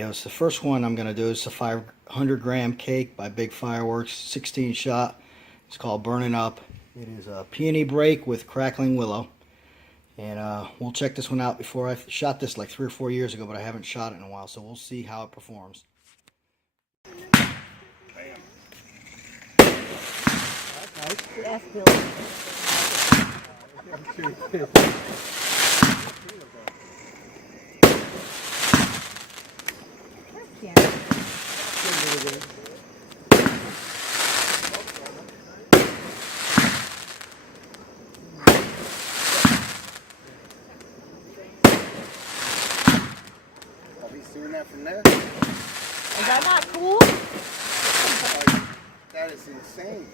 Yeah, so the first one I'm going to do is a 500-gram cake by Big Fireworks, 16 shot. It's called Burning Up. It is a peony break with crackling willow. And we'll check this one out. Before I shot this like 3 or 4 years ago, but I haven't shot it in a while, so we'll see how it performs. Bam. That's Billy. Yeah. I'll be seeing that from there. Is that not cool? That is insane.